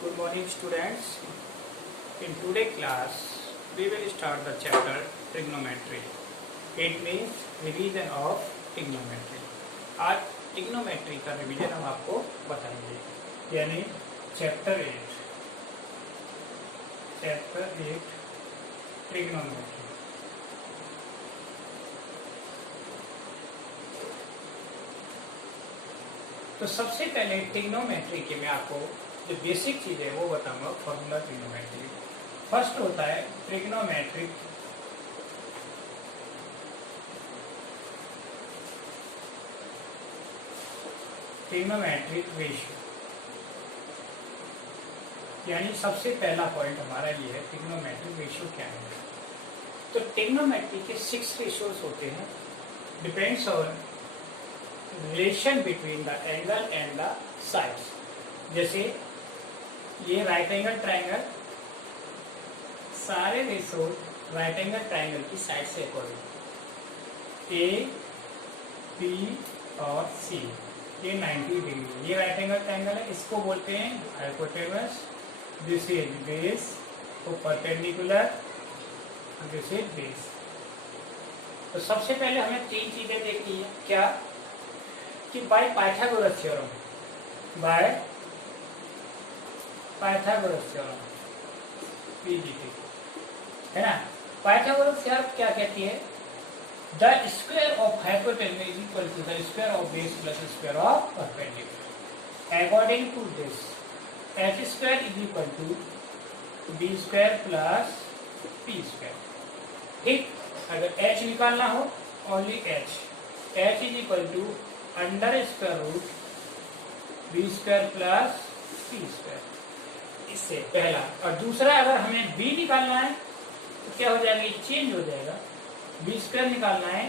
Good morning, students. In today's class, we will start the chapter trigonometry. It means revision of trigonometry. आज trigonometry का revision हम आपको बताएंगे, यानी chapter 8 trigonometry. तो सबसे पहले ट्रिग्नोमेट्री के मैं आपको जो बेसिक चीज है वो बताऊंगा. फॉर्मूला ट्रिग्नोमेट्री फर्स्ट होता है ट्रिग्नोमेट्रिक रेशियो, यानी सबसे पहला पॉइंट हमारा ये है ट्रिग्नोमेट्रिक रेशियो क्या है. तो ट्रिग्नोमेट्री के 6 रेशियोज होते हैं, depends on relation between the angle and the sides. जैसे ये राइट एंगल ट्राइंगल, सारे रेशो राइट एंगल ट्राइंगल की साइड से अकॉर्डिंग ए, बी और सी, ये 90 डिग्री. ये राइट एंगल ट्राइंगल है, इसको बोलते हैं हाइपोटेनस. दिस इज बेस, तो परपेंडिकुलर, दिस इज बेस. तो सबसे पहले हमें 3 चीजें देखनी है. क्या कि बाय पाइथागोरस थ्योरम, पीजीटी है ना. पाइथागोरस थ्योरम क्या कहती है? The square of hypotenuse is equal to the square of base plus square of perpendicular. According to this H square is equal to B square plus P square. ठीक, अगर H निकालना हो only H is equal to under square root B square plus P square. इससे पहला. और दूसरा, अगर हमें b निकालना है तो क्या हो जाएगा, ये चेंज हो जाएगा. बी स्क्वायर निकालना है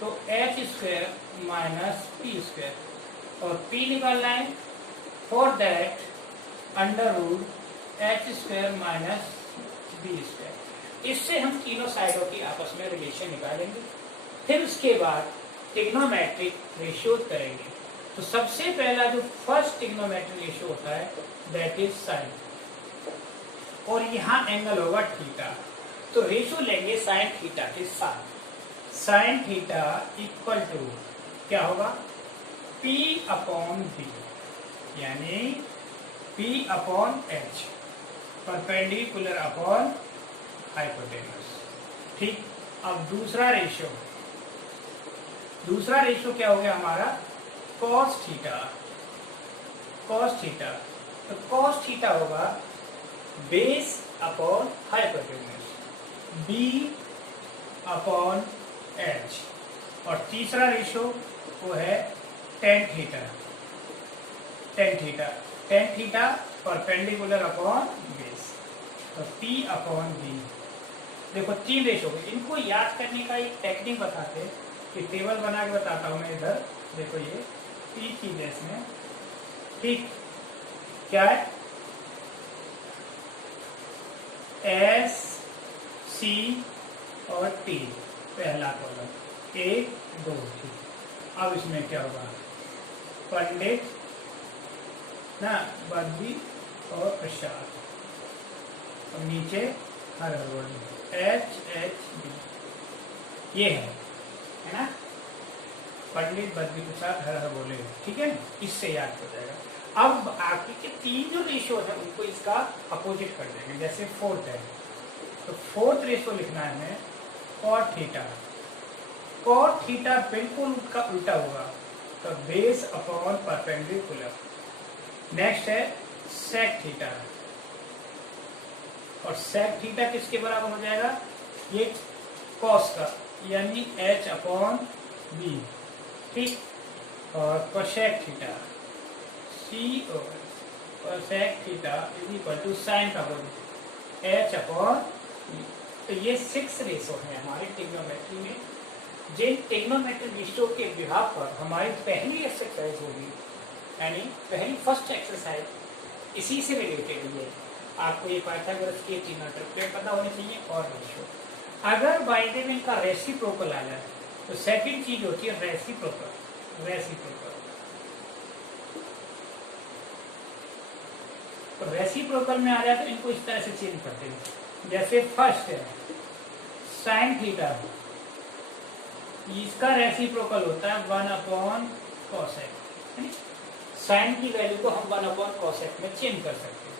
तो H square minus P square, और p निकालना है for that under root H square minus B square. इससे हम तीनों साइडों की आपस में रिलेशन निकालेंगे. फिर उसके बाद ट्रिग्नोमेट्रिक रेशियो करेंगे. तो सबसे पहला जो फर्स्ट ट्रिग्नोमेट्रिक रेशियो होता है दैट इज साइन, और यहाँ एंगल होगा थीटा. तो रेशियो लेंगे साइन थीटा के साथ. साइन थीटा इक्वल टू क्या होगा, P अपॉन B, यानी P upon H, perpendicular upon hypotenuse. ठीक. अब दूसरा रेशियो क्या हो गया हमारा, cos थीटा. तो cos थीटा होगा base upon hypotenuse, B upon H. और तीसरा रेशियो वो है tan theta perpendicular upon base, तो P अपॉन B. देखो 3 रेशियो. इनको याद करने का एक टेक्निक बताते हैं, कि टेबल बना के बताता हूं मैं. इधर देखो, ये P की बेस में, ठीक, क्या है, S, C और T पहला कॉलम, 1 2. ठीक. अब इसमें क्या होगा, पंडित ना, बद्दी और प्रसाद, और नीचे हर H B. ये है ना, पंडित बद्री प्रसाद हर बोले. ठीक है, इससे याद हो जाएगा. अब आगे के 3 जो रेशियो है उनको इसका अपोजिट कर देंगे. जैसे 4th है, तो 4th रेशियो लिखना है हमें cot थीटा बिल्कुल उसका उल्टा होगा, तो बेस अपॉन परपेंडिकुलर. नेक्स्ट है sec थीटा, और sec थीटा किसके बराबर हो जाएगा, ये cos का, यानी H अपॉन B. ठीक. और cosec theta, cosec theta is equal to sine का होल H अपॉन B. तो ये 6 रेशो है हमारे ट्रिग्नोमेट्री में. जिन ट्रिग्नोमेट्रिक रेशियो के विभाग पर हमारी पहली एक्सरसाइज होगी, यानी पहली फर्स्ट एक्सरसाइज इसी से रिलेटेड है. आपको ये पाइथागोरस की ट्रिग्नोमेट्री पता होनी चाहिए और रेशियो. अगर बाइंडर में इनका रेसिप्रोकल आ जाए तो सेकंड चीज होती है रेसिप्रोकल. तो रेसिप्रोकल में आ जाए तो इनको इस तरह से चेंज करते हैं। जैसे फर्स्ट है साइन थीटा, इसका रेसिप्रोकल होता है 1 कोसेक, साइन की वैल्यू को हम 1 कोसेक में चेंज कर सकते हैं।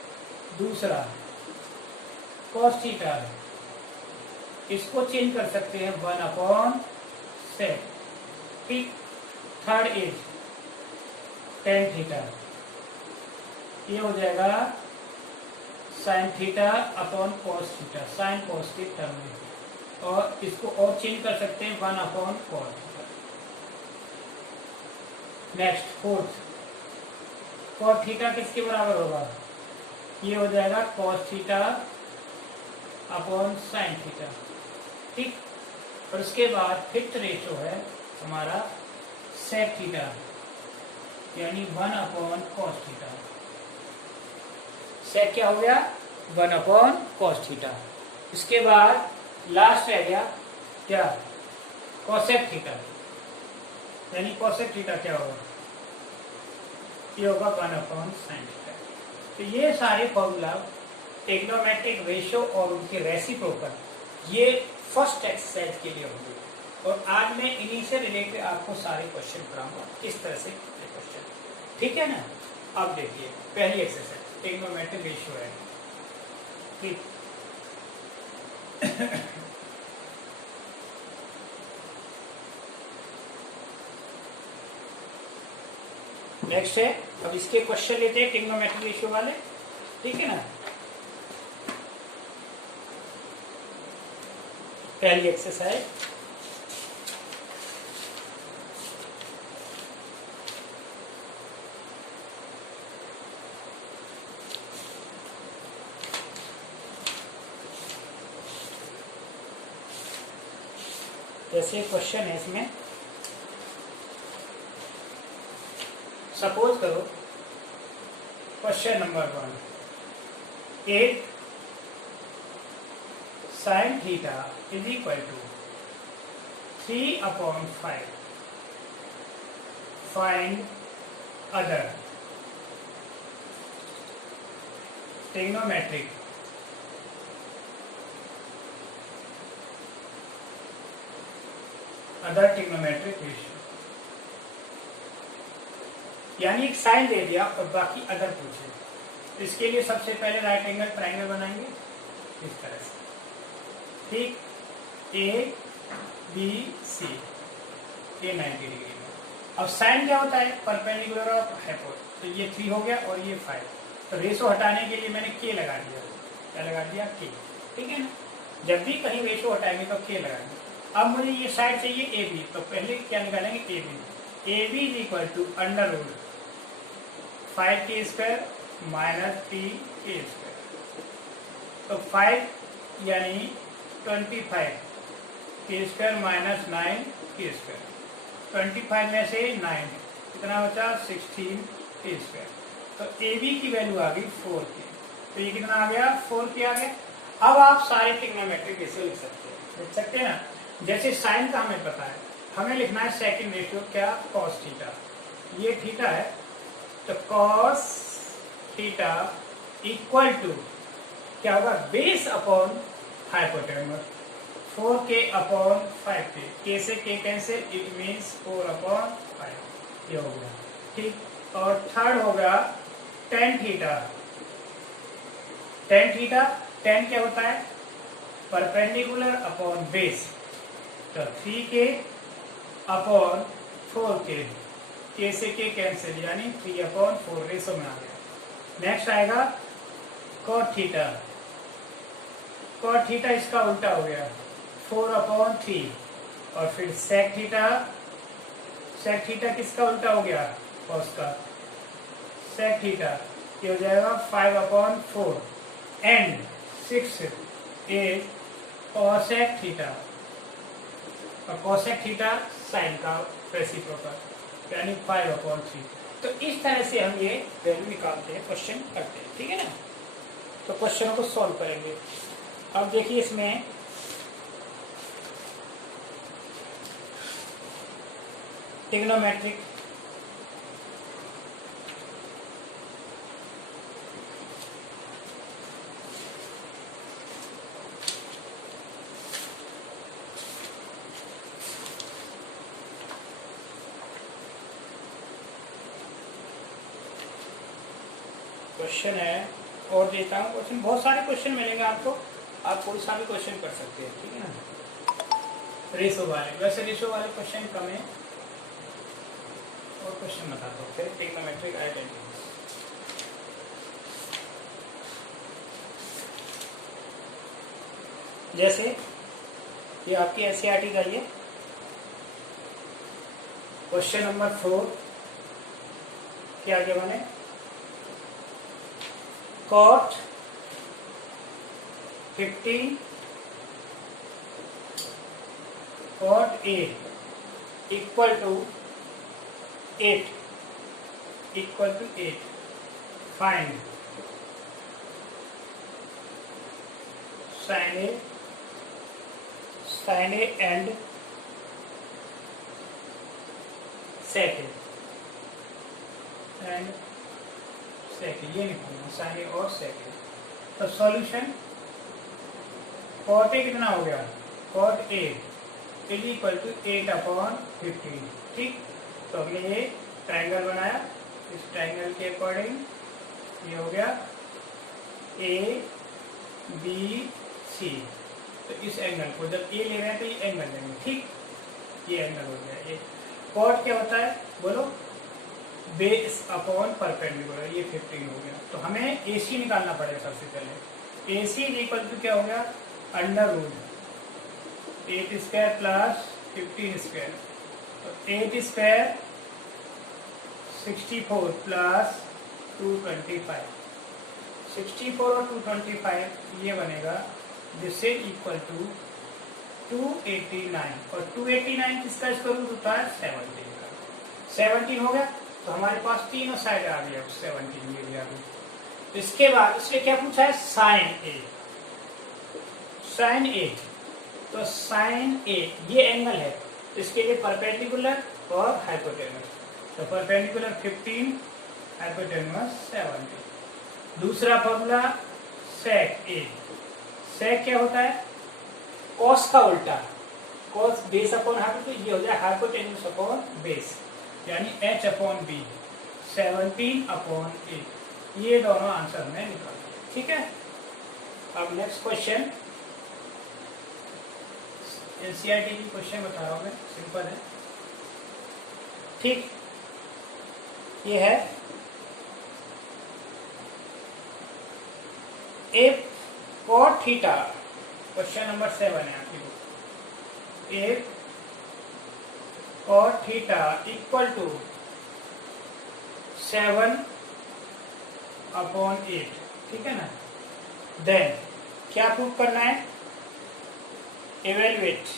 दूसरा कॉस थीटा, इसको चेंज कर सकते हैं 1 सेक। ठीक, थर्ड इज टेन थीटा, ये हो जाएगा sine theta upon cos theta, sine cos के टर्म में, और इसको और चेंज कर सकते हैं 1 cos theta. Next fourth, cos theta किसके बराबर होगा, ये हो जाएगा cos theta upon sine theta. ठीक, और उसके बाद फिफ्थ रेशो है हमारा सेक थीटा, यानी 1 कॉस थीटा। सेक क्या हो गया, 1 कॉस थीटा। इसके बाद लास्ट रह गया क्या, कोसेक थीटा, यानी कोसेक थीटा क्या होगा, ये होगा 1 साइन थीटा। तो ये सारे फॉर्मूला ट्रिग्नोमेट्रिक रेशियो और उनके रेसिप्रोकल, ये फर्स्ट एक्सरसाइज के लिए होंगे। और आज मैं इन्हीं से रिलेटेड आपको सारे क्वेश्चन कराऊंगा, किस तरह से क्वेश्चन, ठीक है ना। अब देखिए पहली एक्सरसाइज ट्रिग्नोमेट्रिक रेशियो है, ठीक। नेक्स्ट है, अब इसके क्वेश्चन लेते हैं ट्रिग्नोमेट्रिक रेशियो वाले, ठीक है ना। पहली एक्सरसाइज, जैसे क्वेश्चन है इसमें, सपोज करो question number 1, 8 sine theta is equal to 3/5, find other trigonometric ratio. यानी एक साइन दे दिया और बाकी अदर पूछे, तो इसके लिए सबसे पहले राइट एंगल ट्राइंगल बनाएंगे इस तरह से, ठीक। ए बी सी, ये 90 डिग्री में। अब साइन क्या होता है, परपेंडिकुलर ऑफ हाइपोटेनस, तो ये 3 हो गया और ये 5, तो रेशो हटाने के लिए मैंने के लगा दिया, क्या लगा दिया, के, ठीक है ना। जब भी कहीं रेशो हटाएंगे तो के लगाएंगे। अब मुझे ये साइड चाहिए ए बी, तो पहले क्या निकालेंगे, A B. A B is equal to under root 5k² minus 3k², तो 5 यानी 25 k² माइनस 9k², 25 में से 9 कितना बचा, 16k²। तो ए बी की वैल्यू आ गई 4k, तो ये कितना आ गया, 4k आ गया। अब आप सारे ट्रिग्नोमेट्रिक रेशियो लिख सकते हैं ना। जैसे साइन का हमें पता है, हमें लिखना है सेकंड रेशियो क्या, कॉस थीटा, ये थीटा है, तो कॉस थीटा इक्वल टू क्या होगा, base upon hypotenuse, 4k upon 5k, k से k कैंसिल, इट मीन्स 4/5, ये हो गया, ठीक। और थर्ड होगा टेन थीटा, टेन क्या होता है, परपेंडिकुलर अपॉन बेस, तो 3k अपॉन 4k, k से k कैंसिल, यानी 3/4 रेशो में आ गया। नेक्स्ट आएगा कॉट थीटा, इसका उल्टा हो गया 4/3, और फिर सेक थीटा किसका उल्टा हो गया, कॉस का, सेक थीटा ये हो जाएगा 5/4, एंड 6 इज कॉसेक थीटा, और कॉसेक थीटा साइन का रेसिप्रोकल, यानी 5/3। तो इस तरह से हम ये वैल्यू निकालते हैं, क्वेश्चन करते हैं, ठीक है ना। तो क्वेश्चनों को सॉल्व करेंगे। अब देखिए इसमें क्वेश्चन है और देता हूँ क्वेश्चन, बहुत सारे क्वेश्चन मिलेंगे आपको, आप कोई सा भी क्वेश्चन कर सकते हैं, ठीक है ना। रेशो वाले, वैसे रेशो वाले क्वेश्चन कम है, और क्वेश्चन बताता हूँ फिर ट्रिग्नोमेट्रिक आइडेंटिटीज। जैसे ये आपकी एनसीईआरटी का ये क्वेश्चन नंबर 4 क्या आगे बने, cot 15 cot A equal to 8 equal to 8, find sin A and sec A and sec A, ये निकालना sin A और sec A। तो सॉल्यूशन cot A कितना हो गया, cot A is equal to 8/15, ठीक। तो हमने ये ट्रायंगल बनाया, इस ट्रायंगल के अकॉर्डिंग ये हो गया ABC। तो इस एंगल को जब ए ले रहे हैं तो ये एंगल लेंगे, ठीक, ये एंगल हो गया। ये कॉट क्या होता है बोलो, बेस अपॉन परपेंडिकुलर, ये 15 हो गया। तो हमें AC निकालना पड़ेगा सबसे पहले। AC इज इक्वल टू क्या हो गया, under root 8 square plus 15 square, तो 8 स्क्वायर 64 प्लस 225, 64 और 225 ये बनेगा, जिससे इक्वल टू 289, और 289 किसका स्क्वायर रूट होता है 17 का। 17 हो गया, तो हमारे पास तीनों साइड आ गया 17 मिल गया। तो इसके बाद इससे क्या पूछा है, साइन ए, साइन ए। तो साइन ए ये एंगल है, तो इसके लिए परपेंडिकुलर और हाइपोटेनस। तो परपेंडिकुलर 15, हाइपोटेनस 17। दूसरा फॉर्मूला सेक ए, सेक क्या होता है, कॉस का उल्टा, कॉस बेस अपॉन हाइपोटेनस, ये हो जाए हाइपोटेनस अपॉन बेस, यानी h/b 17/8। ये दोनों आंसर में निकाल, ठीक है। अब नेक्स्ट क्वेश्चन, एनसीईआरटी की क्वेश्चन बता रहा हूं मैं, सिंपल है, ठीक। ये है if cot theta, question number 7 है आपकी book. If cot theta equal to 7/8, ठीक है ना। देन क्या प्रूव करना है, evaluate,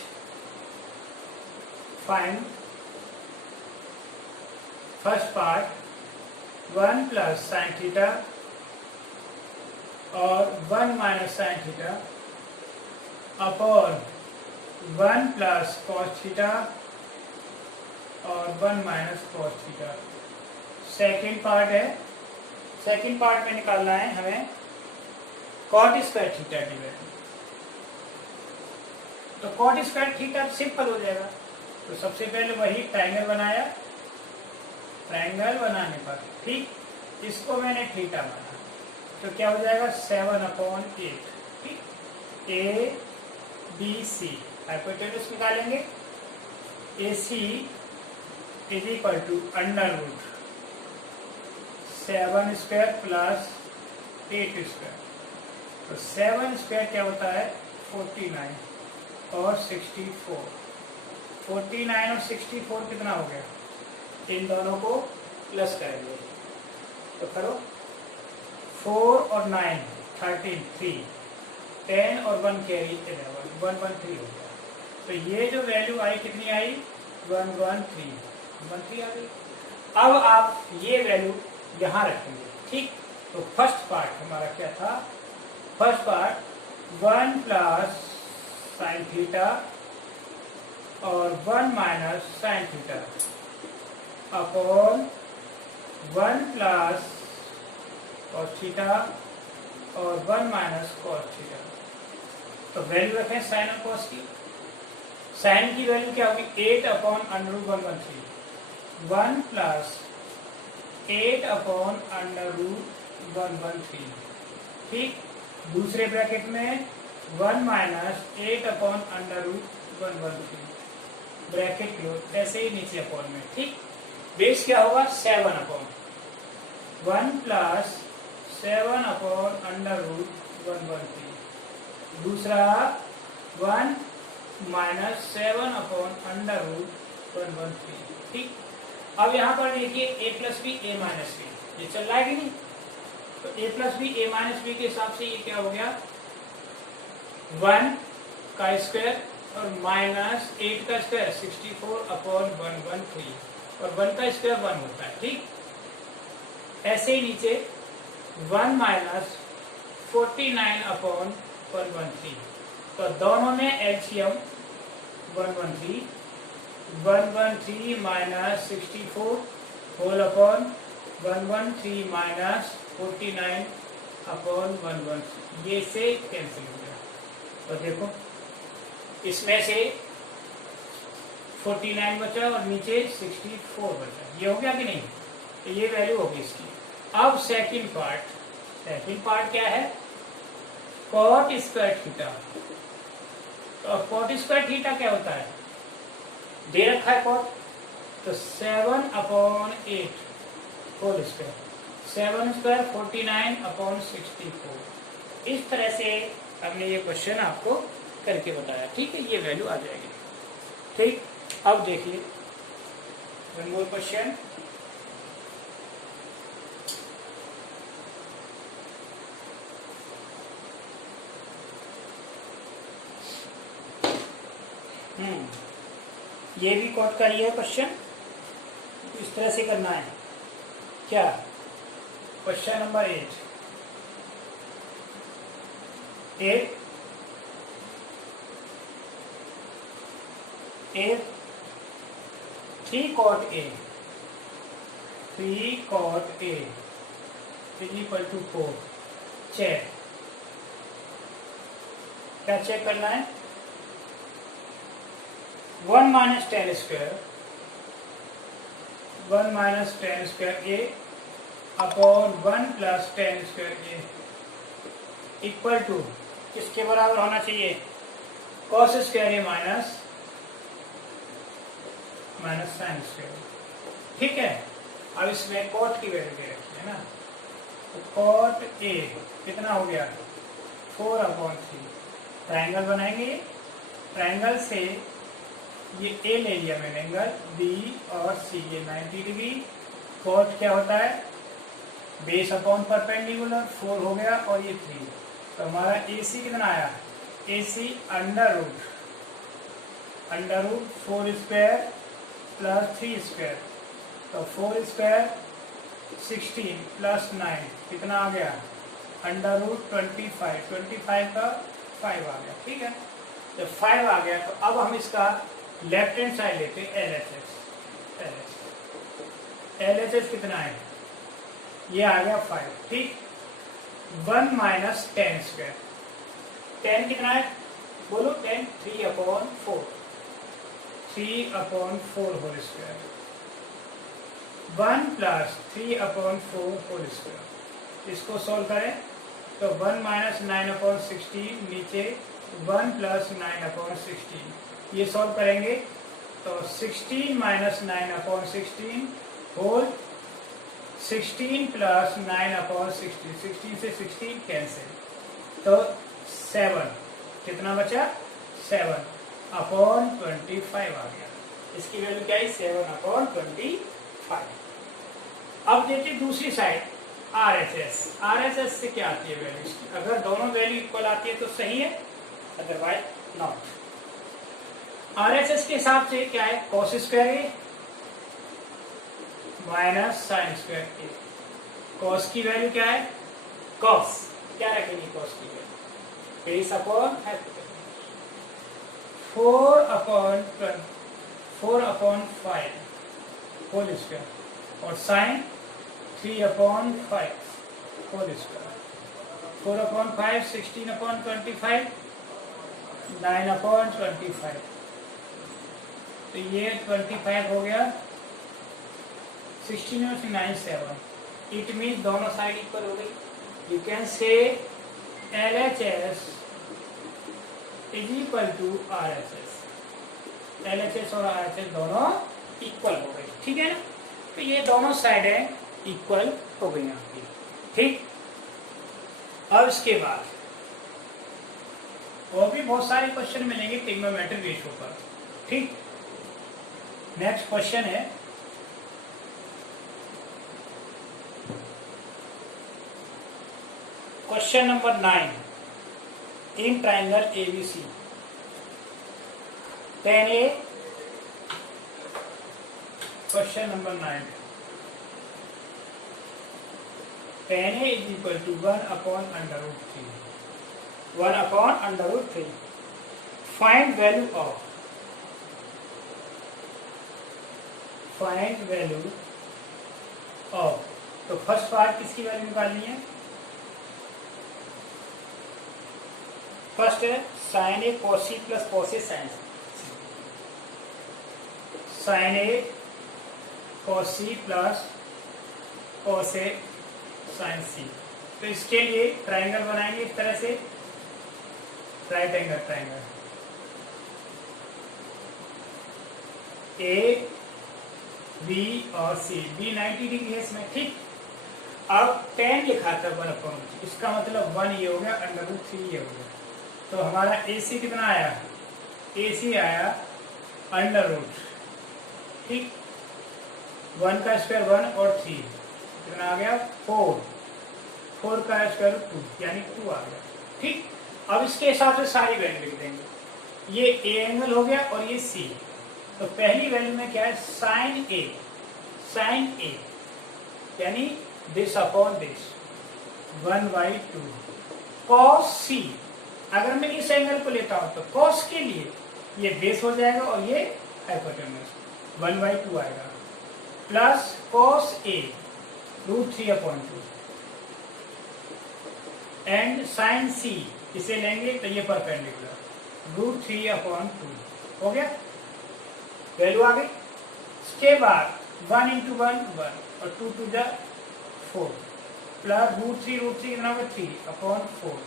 find first part 1 plus sin theta और 1 minus sin theta upon 1 plus cos theta और 1 minus cos theta। Second part है, सेकेंड पार्ट में निकालना है हमें cot स्क्वायर थीटा की वैल्यू। तो cot स्क्वायर थीटा सिंपल हो जाएगा। तो सबसे पहले वही ट्रायंगल बनाया, ट्रायंगल बनाने पर ठीक इसको मैंने थीटा माना, तो क्या हो जाएगा 7/8, ठीक। ABC हाइपोटेनस निकालेंगे, AC is equal to under root 7 square plus 8 square. तो 7 स्क्वायर क्या होता है 49 और 64, 49 और 64 कितना हो गया, इन दोनों को प्लस करेंगे तो करो 4 और 9 13, 3 10 और 1 कैरी 11, 113 हो गया। तो ये जो वैल्यू आई कितनी आई 113 आ गई। अब आप ये वैल्यू यहाँ रखेंगे, ठीक। तो फर्स्ट पार्ट हमारा क्या था, first part 1 plus sine theta और 1 minus sine theta upon 1 plus cos theta और 1 माइनस कॉस थीटा। तो वैल्यू रखें साइन और कॉस की। साइन की वैल्यू क्या होगी 8/√113, 1 प्लस 8/√113 113। ठीक, दूसरे ब्रैकेट में 1 minus 8 upon under root 113 bracket close, ऐसे ही नीचे अपॉन में। ठीक, बेस क्या होगा 7 upon 1 plus 7 upon under root 113। दूसरा 1 माइनस 7 अपॉन अंडर रूट 113। ठीक, अब यहाँ पर देखिए a plus B A minus B, ये चल रहा है कि नहीं? तो a plus B A minus B के हिसाब से ये क्या हो गया 1 का स्क्वायर और माइनस 8 का स्क्वायर 64 अपॉन 113 और 1 का स्क्वायर 1 होता है। ठीक, ऐसे ही नीचे 1 माइनस 49 अपॉन 113, तो दोनों में LCM 113 minus 64 whole upon 113 minus 49 upon 113, ये से कैंसिल हो गया। तो देखो इसमें से 49 बचा और नीचे 64 बचा, ये हो गया कि नहीं? तो ये वैल्यू होगी इसकी। अब सेकंड पार्ट क्या है? Cot square theta. तो कॉट स्क्वायर थीटा क्या होता है? दे रखा है कॉट, तो 7 upon 8 whole square, 7 square 49 upon 64। इस तरह से हमने ये क्वेश्चन आपको करके बताया। ठीक है, ये वैल्यू आ जाएगी। ठीक, अब देखिए वन मोर क्वेश्चन। ये भी कॉट का ही है क्वेश्चन, इस तरह से करना है। क्या question number 8 3 cot A is equal to 4। Check, क्या चेक करना है? 1 minus 10 square A upon 1 plus 10 square A equal to किसके बराबर होना चाहिए? Cos square A minus sine square. ठीक है, अब इसमें कॉट की वैल्यू दे रखी है ना, तो कॉट A कितना हो गया 4 अपॉन 3। ट्राइंगल बनाएंगे, ट्राइंगल से ये A ले लिया मैंने एंगल B और C, ये 90 डिग्री। कॉट क्या होता है? बेस अपॉन परपेंडिकुलर, 4 हो गया और ये 3, तो हमारा AC कितना आया? AC under root 4 square plus 3 square, तो 4 स्क्वायर 16 प्लस 9 कितना आ गया? अंडर रूट 25 का 5 आ गया। ठीक है, जब 5 आ गया तो अब हम इसका लेफ्ट हैंड साइड लेते हैं LHS कितना है? ये आ गया 5। ठीक, 1 माइनस 10 स्क्वायर, 10 कितना है बोलो? 10 3 upon 4 whole square, 1 plus 3 upon 4 whole square. इसको सॉल्व करें तो 1 माइनस 9 अपॉन 16, नीचे 1 प्लस 9 अपॉन 16, ये सॉल्व करेंगे तो 16 minus 9 upon 16 whole 16 plus 9 upon 16, 16 से 16 कैंसिल, तो 7 कितना बचा? 7 अपॉन 25 आ गया। इसकी वैल्यू क्या है? 7 अपॉन 25। अब देखिए दूसरी साइड RHS से क्या आती है वैल्यू? अगर दोनों वैल्यू इक्वल आती है तो सही है, अदरवाइज नॉट। RHS के हिसाब से क्या है? Cos square A minus sine square A। Cos की वैल्यू क्या है? कॉस क्या रखेंगे? कॉस की value base upon 4 upon 5 whole square और sine 3 upon 5 whole square, 4 upon 5 16 upon 25, 9 upon 25, तो ये 25 हो गया, 16 में से 9 7, इट मीन्स दोनों साइड इक्वल हो गई। You can say LHS is equal to RHS। LHS और RHS दोनों इक्वल हो गई, ठीक है ना। तो ये दोनों साइडें इक्वल हो गई आपकी, ठीक। अब इसके बाद और भी बहुत सारे क्वेश्चन मिलेंगे ट्रिग्नोमेट्रिक रेशियो पर, ठीक। नेक्स्ट क्वेश्चन है question number 9 in triangle ABC। tan A, question number 9, tan A is equal to 1 upon under root 3, 1 upon under root 3. Find value of तो फर्स्ट पार्ट किसकी वैल्यू निकालनी है? First है sine A cos C plus cos A sin C, sine A cos C plus cos A sin C। तो इसके लिए triangle बनाएंगे इस तरह से, right angle triangle A B और C, B 90 डिग्री है इसमें, ठीक। अब tan लिखा था 1/, इसका मतलब 1 ये हो गया, अंडर रूट 3 ये हो गया। तो हमारा AC कितना आया? AC आया अंडर रूट, ठीक, 1 का स्क्वायर 1 और 3 कितना आ गया? 4, 4 का स्क्वायर रूट 2 यानी 2 आ गया, ठीक। अब इसके हिसाब से सारी वैल्यू लिख देंगे। ये A एंगल हो गया और ये C। तो पहली वैल्यू में क्या है? साइन A यानी this upon this 1/2 cos C। अगर मैं इस एंगल को लेता हूं तो cos के लिए ये बेस हो जाएगा और ये हाइपोटेन्यूज 1/2 आएगा, plus cos A √3/2 and sine C इसे लेंगे तो ये परपेंडिकुलर √3/2 हो गया, वैल्यू आ गई। इसके बाद 1 × 1 1 और 2 × 2 4 प्लस √3 कितना होगा? 3/4।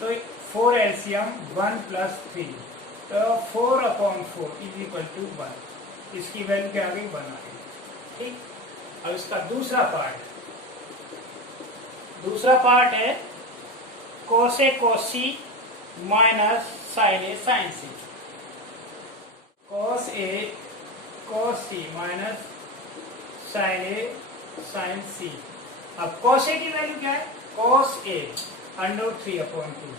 तो 4 एलसीएम 1 + 3, तो 4/4 इज इक्वल टू 1। इसकी वैल्यू क्या आ गई? 1 आ गई, ठीक। अब इसका दूसरा पार्ट है cos A cos C minus sin A sin C। cos A cos C minus sin A sin C। अब cos A की वैल्यू क्या है? cos A अंडर 3/2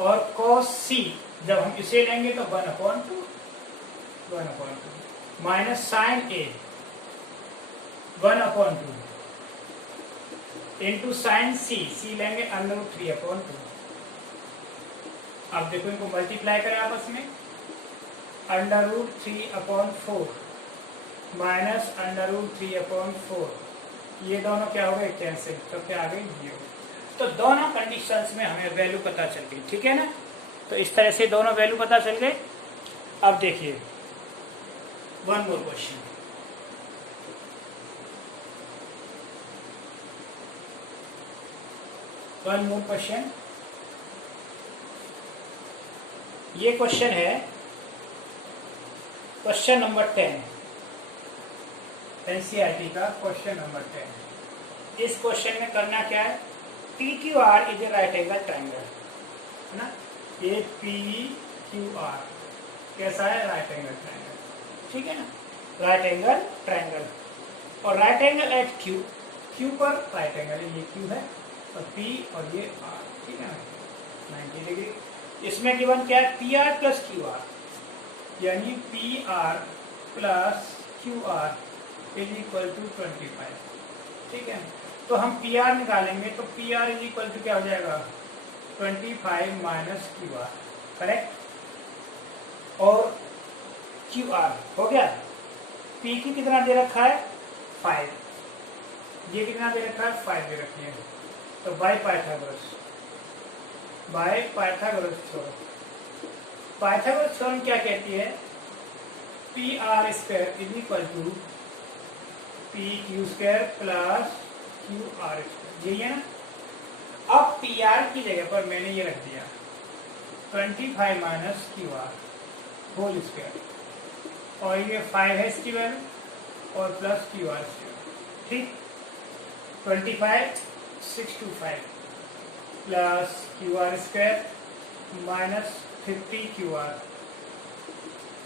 और cos C जब हम इसे लेंगे तो 1/2 minus sin A 1/2 into sine C लेंगे अंडर 3/2। अब देखो इनको मल्टीप्लाई करें आपस में, under root 3/4 minus under root 3/4, ये दोनों क्या हो गए? कैंसिल। तो क्या आ गई? 0। तो दोनों कंडीशंस में हमें वैल्यू पता चल गई, ठीक है ना। तो इस तरह से दोनों वैल्यू पता चल गए। अब देखिए वन मोर क्वेश्चन, ये क्वेश्चन है क्वेश्चन नंबर 10, एनसीईआरटी का क्वेश्चन नंबर 10। इस क्वेश्चन में करना क्या है? PQR is a right angle triangle, है ना। ये PQR कैसा है? राइट एंगल ट्राइंगल, ठीक है ना, राइट एंगल ट्राइंगल। और राइट एंगल एट Q पर राइट एंगल, ये Q है और P और ये R, ठीक है ना, 90 डिग्री। इसमें गिवन क्या है? PR प्लस QR यानी PR plus QR is equal to 25, ठीक है। तो हम PR निकालेंगे तो PR इज इक्वल टू क्या हो जाएगा? 25 माइनस QR, करेक्ट। और QR हो गया। PQ कितना दे रखा है? 5। ये कितना दे रखा है? 5 दे रखी है। तो बाय पाइथागोरस थ्योरम क्या कहती है? P R square is equal to P Q square plus Q R square, यही है ना। अब पी आर की जगह पर मैंने ये रख दिया 25 minus Q R whole square, और ये 5 है 12 और प्लस क्यू आर स्क्वायर, ठीक। 25 625 plus Q R square minus 50 Q R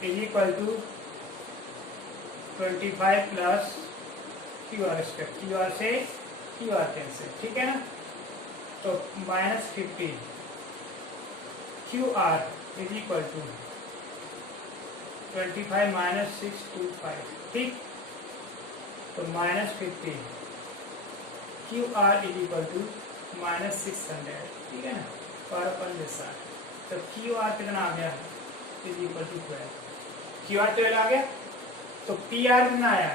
is equal to 25 plus Q R square, Q R से क्यू आर कैंसिल, ठीक है ना। तो minus 50 Q R is equal to 25 minus 625, ठीक। तो minus 50 Q R is equal to minus 600, ठीक है ना, पर अपन जैसा। तो क्यू आर कितना आ गया is equal to 12, Q R 12 आ गया। तो पी आर कितना आया,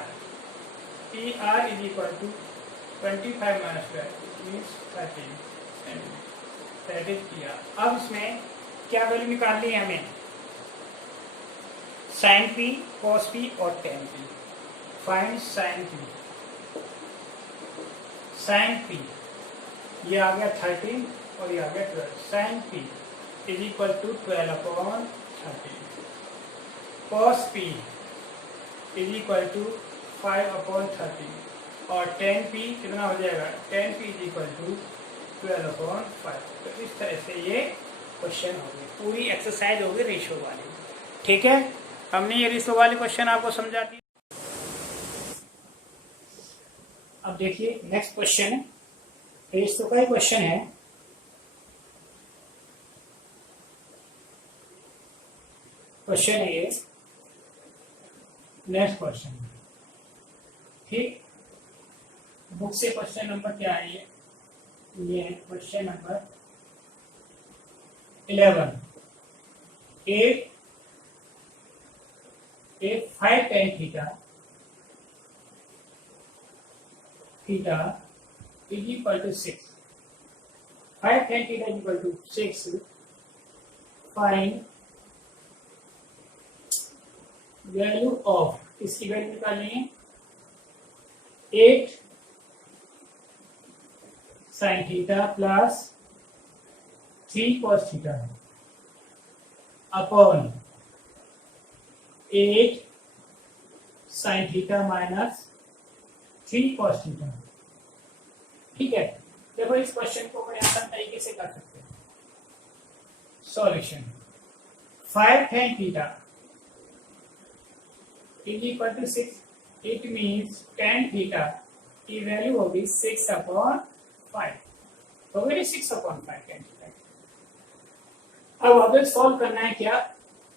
P R is equal to 25 minus 12 means 13 centimetre, that is P R. अब इसमें क्या वैल्यू निकालनी है हमें, साइन पी, कॉस पी और tan P. Find sine P, sine P ये आ गया 13 और ये आ गया 12, sine P is equal to 12 upon 13, cos P is equal to 5 upon 13 और 10p कितना हो जाएगा, 10p is equal to 12 upon 5। तो इस तरह से ये क्वेश्चन हो गए, पूरी एक्सरसाइज होगी रेशो वाली, ठीक है। हमने ये रेशो वाली क्वेश्चन आपको समझा दी। अब देखिए नेक्स्ट क्वेश्चन है, रेशो का ही क्वेश्चन है। क्वेश्चन है ये, नेक्स्ट क्वेश्चन, ठीक। बुक से क्वेश्चन नंबर क्या है ये है क्वेश्चन नंबर 11। एक 5 tan theta is equal to 6, 5 tan theta is equal to 6, find value of, इसकी वैल्यू निकालनी है 8 sin theta plus 3 cos theta upon 8 sin theta minus 3 cos theta, ठीक है। देखो इस क्वेश्चन को बड़े आसान तरीके से कर सकते हैं। Solution 5 tan theta is equal to 6, it means tan theta की वैल्यू होगी 6 अपॉन 5, हो गई 6 अपॉन 5 tan थीटा। अब अगर सॉल्व करना है क्या,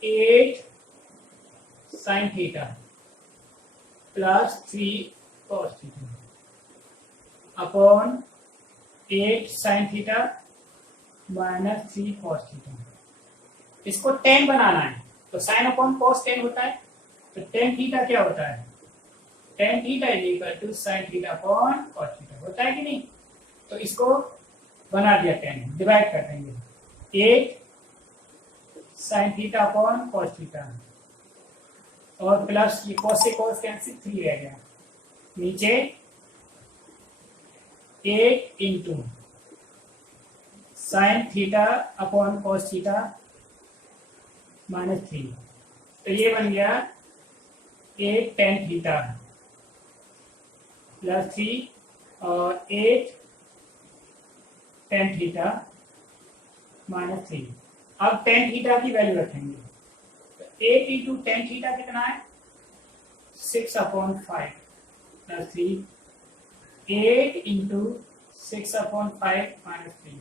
8 sin theta plus 3 cos theta upon 8 sin theta minus 3 cos theta. इसको tan बनाना है तो sin अपॉन cos tan होता है, तो tan थीटा क्या होता है, tan theta is equal to sin theta upon cos theta, होता है कि नहीं। तो इसको बना दिया tan, डिवाइड कर देंगे 8 sin theta upon cos theta और प्लस ये cos से cos कैंसिल 3 रह गया, नीचे 8 into sin theta upon cos theta minus 3, तो ये बन गया 8 tan थीटा प्लस 3 और 8 tan थीटा माइनस 3। अब tan थीटा की वैल्यू रखेंगे, तो 8 इंटू tan थीटा कितना है 6 upon 5 plus 3, 8 into 6 upon 5 minus 3।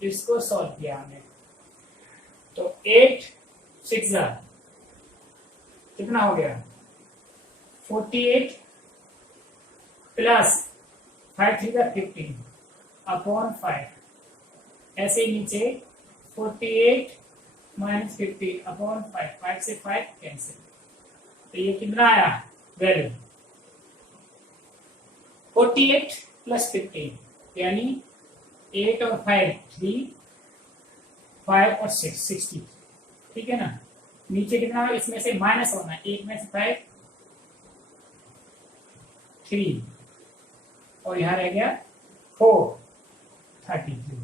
इसको सॉल्व किया हमने, तो 8 6 कितना हो गया 48 प्लस 5 3 15 अपॉन 5, ऐसे नीचे 48 माइनस 15 अपॉन 5, 5 से 5 कैंसिल, तो ये कितना आया वैल्यू 48 प्लस 15 यानी 8 और 5 3, 5 और 6 60, ठीक है ना। नीचे कितना है, इसमें से माइनस होना है, एक में से 5 3 और यहाँ रह गया 4 33,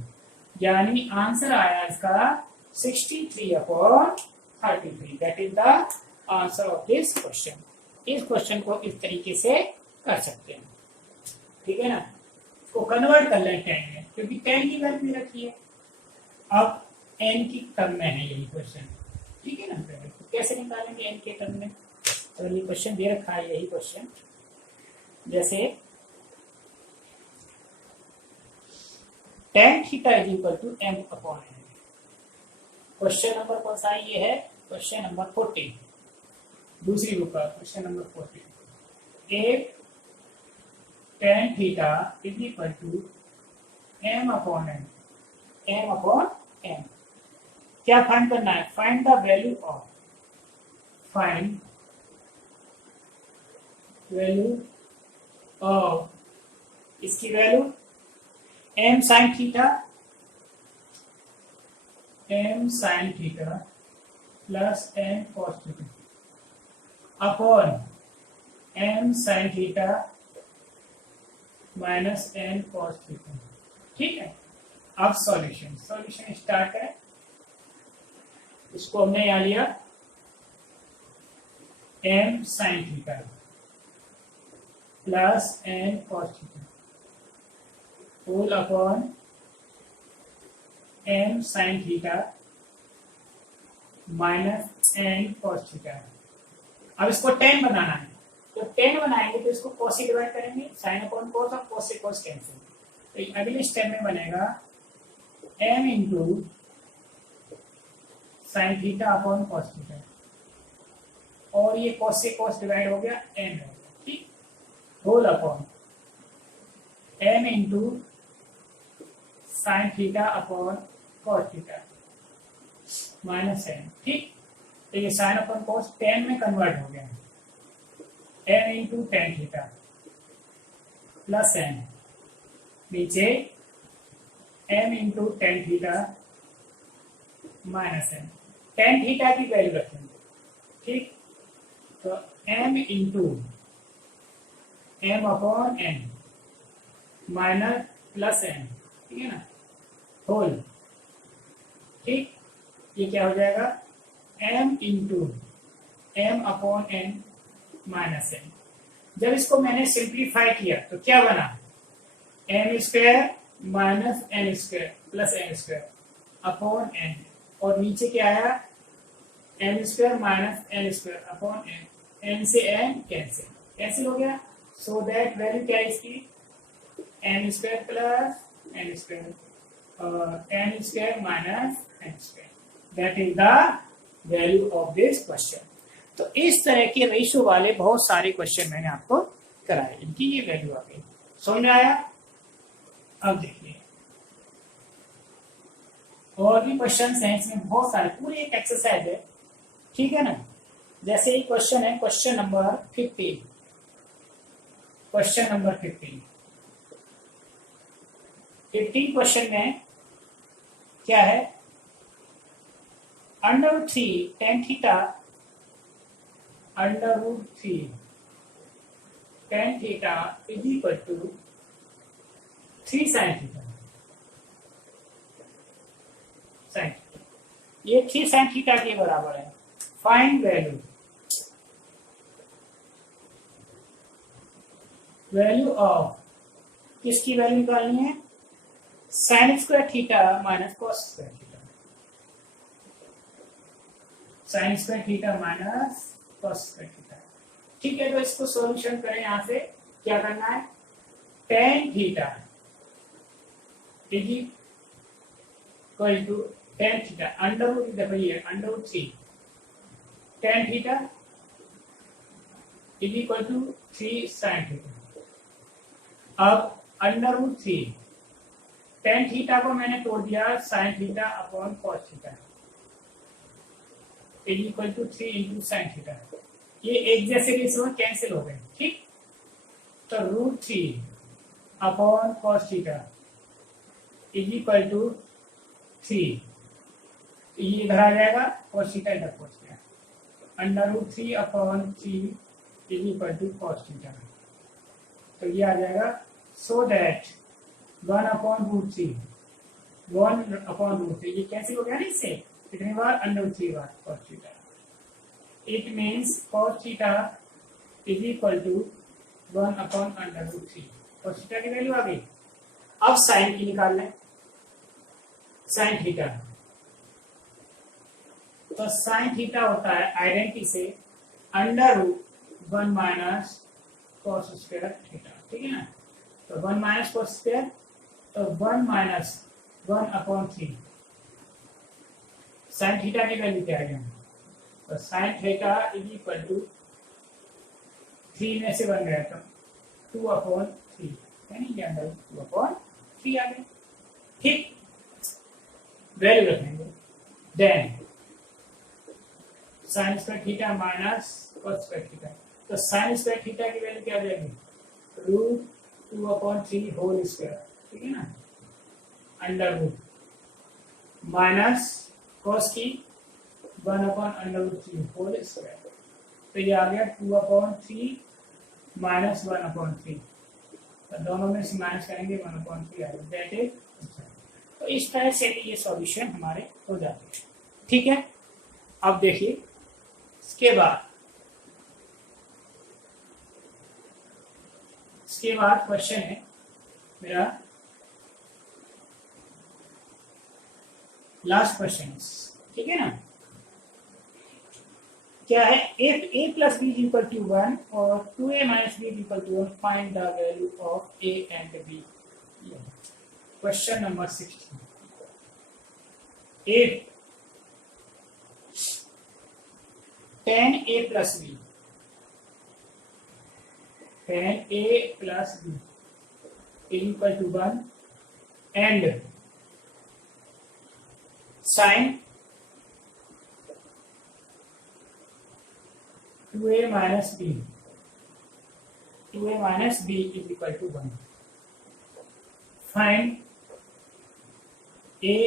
यानी आंसर आया इसका 63/33। That is the answer of this question. इस क्वेश्चन को इस तरीके से कर सकते हैं, ठीक है ना। इसको कन्वर्ट कर लें 10 में, क्योंकि 10 की वैल्यू रखी है, अब n की टर्म में है यही क्वेश्चन, ठीक है ना। तो कैसे निकालेंगे n के टर्म में, तो ये क्वेश्चन दे रखा है, यही क्वेश्चन जैसे tan theta is equal to m/n। Question number कौन सा ये है, क्वेश्चन नंबर 14, दूसरी बुक का क्वेश्चन नंबर 14। एक tan theta is equal to m/n, m/n क्या फाइंड करना है, find the value of, find value of, इसकी value m sin theta, m sin theta plus n cos theta upon m sin theta minus n cos theta, ठीक है। अब solution start करें। इसको हमने यहाँ लिया m sin theta plus n cos theta whole upon m sin theta minus n cos theta. अब इसको 10 बनाना है, तो 10 बनाएंगे तो इसको cos से डिवाइड करेंगे, sin अपॉन cos और cos से cos कैंसिल। तो अगले स्टेप में बनेगा m into sin theta upon cos theta, और ये cos से cos डिवाइड हो गया n, ठीक, whole upon m into sin theta upon cos theta minus n, ठीक। तो ये sin अपॉन cos 10 में कन्वर्ट हो गया, m into tan theta plus n, नीचे m into tan theta minus n, tan theta की वैल्यू रखेंगे, ठीक। तो m into m upon n minus plus n, ठीक है ना, होल, ठीक। ये क्या हो जाएगा, m into m upon n minus n। जब इसको मैंने सिंप्लीफाई किया तो क्या बना, m square minus n square plus n square upon n, और नीचे क्या आया, m square minus n square upon n, n से n कैंसिल हो गया। सो दैट वैल्यू क्या है इसकी, m square plus n square और n square minus n square. That is the value of this question. तो इस तरह के रेशियो वाले बहुत सारे क्वेश्चन मैंने आपको कराए, इनकी ये वैल्यू आ गई, समझ में आया। अब देखिए और भी क्वेश्चन हैं इसमें बहुत सारे, पूरी एक एक्सरसाइज है, ठीक है ना। जैसे ये क्वेश्चन है question number 15, question number 15 question में क्या है, √3 tan theta, √3 tan theta is equal to 3 sin theta, ये 3 sin थीटा के बराबर है। फाइंड वैल्यू ऑफ, किसकी वैल्यू निकालनी है, sin square theta minus cos square theta, sin square theta minus cos square theta, ठीक है। तो इसको सॉल्यूशन करें, यहां से क्या करना है, tan theta is equal to tan theta √3 tan theta is equal to 3 sin theta. अब √3 tan थीटा को मैंने तोड़ दिया sin theta upon cos theta is equal to 3 into sin theta, ये एक जैसे रेशियो कैंसिल हो गए, ठीक। तो √3 upon cos theta is equal to 3, ये इधर आ जाएगा, cos थीटा इधर पहुंच गया, √3/3 is equal to cos theta. तो ये आ जाएगा सो दैट 1/√3 ये कैंसिल हो गया ना इससे, कितनी बार, √3 बार cos theta. It means cos theta is equal to 1/√3। cos theta की वैल्यू आ गई। अब साइन की निकाल लें, साइन थीटा। तो साइन थीटा होता है आइडेंटिटी से √1 माइनस cos स्क्वायर थीटा, ठीक है ना। तो 1 माइनस cos स्क्वायर, तो 1 माइनस 1/3। साइन थीटा की वैल्यू क्या है, तो sine theta is equal to 3 में से 1 गया तो 2/3, यानी कि अंदर 2/3 आ गया। ठीक, वैल्यू रखेंगे। Then sine square theta minus cos square theta, तो साइन स्क्वायर थीटा की वैल्यू क्या आ जाएगी, √2/3 होल स्क्वायर, ठीक है ना, अंडर रूट माइनस cos की 1/√3 होल स्क्वायर। तो ये आ गया 2/3 माइनस 1/3, तो दोनों में से माइनस करेंगे 1/3 आ गया, दैट इज। तो इस तरह से भी ये सॉल्यूशन हमारे हो जाते हैं, ठीक है। अब देखिए इसके बाद क्वेश्चन है मेरा लास्ट क्वेश्चन, ठीक है ना। क्या है, if a plus b is equal to 1 और 2a minus b is equal to 1, find the value of a and b। Question number 16। if tan a plus b is equal to 1 and sin 2a minus b is equal to 1, find a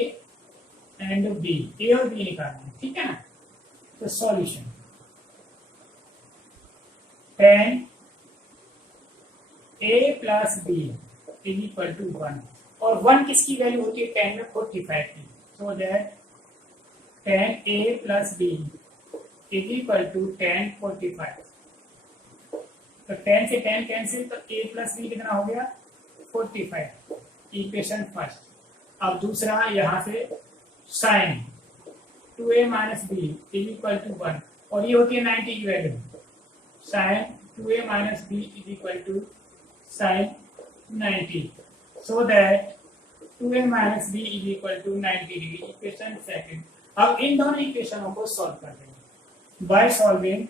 and b, a और b निकालना है, ठीक है ना। तो solution tan a plus b is equal to 1, और 1 किसकी value होती है tan में, 45 की। So that tan a plus b is equal to tan 45। तो tan से tan कैंसिल, तो a plus b कितना हो गया, 45, इक्वेशन फर्स्ट। अब दूसरा यहाँ से sin 2a minus b is equal to 1, और ये होती है 90 की value, sin 2a minus b is equal to sin 90, so that 2a minus b is equal to 90 degree, equation second. अब इन दोनों इक्वेशनों को सॉल्व कर देंगे by solving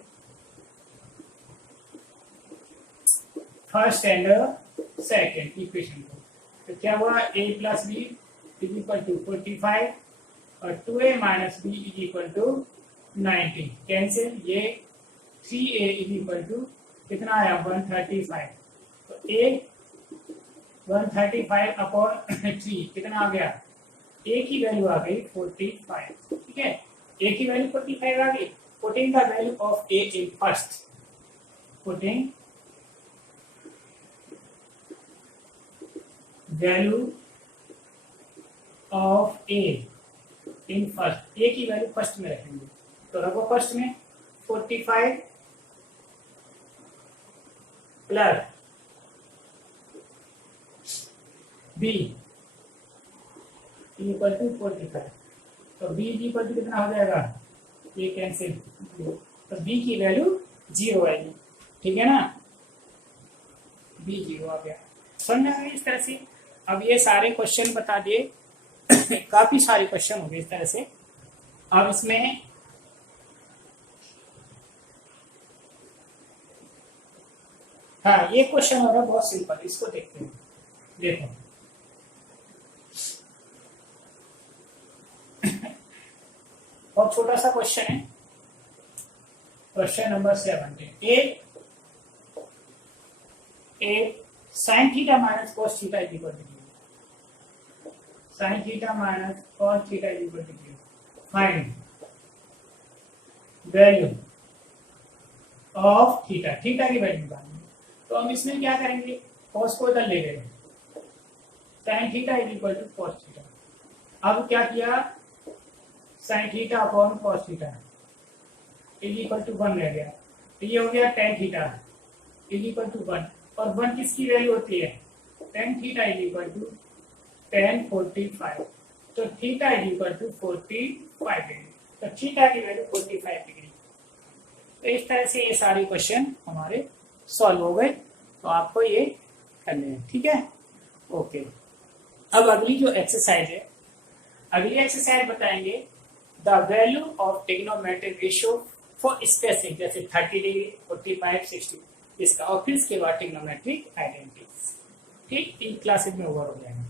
first and second equation को। तो क्या हुआ, a plus b is equal to 45 और 2a minus b is equal to 90, cancel, ये 3a is equal to कितना आया, 135। तो a 135/3 कितना आ गया, a की वैल्यू आ गई 45, ठीक है। a की वैल्यू 45 आ गई। Putting the value of a in first, putting value of a in first, a की वैल्यू फर्स्ट में रखेंगे, तो रखो फर्स्ट में 45 प्लस b इक्वल टू 45, तो b इक्वल टू कितना हो जाएगा, ये कैंसिल, तो b की वैल्यू 0 आएगी, ठीक है ना, b 0 आ गया। समझ में आ गया इस तरह से। अब ये सारे क्वेश्चन बता दिए काफी सारे क्वेश्चन हो गए इस तरह से। अब इसमें हाँ, ये क्वेश्चन हो रहा है बहुत सिंपल, इसको देखते हैं। देखो बहुत छोटा सा क्वेश्चन है, question number 17। A sine theta minus cos theta is equal to, sine theta minus cos theta is equal to, find value of theta, theta की वैल्यू निकालनी है। तो हम इसमें क्या करेंगे, कॉस को इधर ले गए, tan theta is equal to cos theta. अब क्या किया, sin theta upon cos theta is equal to 1 रह गया, तो ये हो गया tan theta is equal to 1, और 1 किसकी वैल्यू होती है, tan theta is equal to tan 45, तो theta is equal to 45 degree, तो थीटा की वैल्यू 45 डिग्री। तो इस तरह से ये सारे क्वेश्चन हमारे सॉल्व हो गए, तो आपको ये करने हैं, ठीक है, ओके। अब अगली जो एक्सरसाइज है, अगली एक्सरसाइज बताएंगे the value of trigonometric ratio for spacing, जैसे 30 डिग्री, 45, 60, इसका, और फिर इसके बाद ट्रिग्नोमेट्रिक आइडेंटिटीज, ठीक, इन क्लासेज में ओवर हो जाएंगे।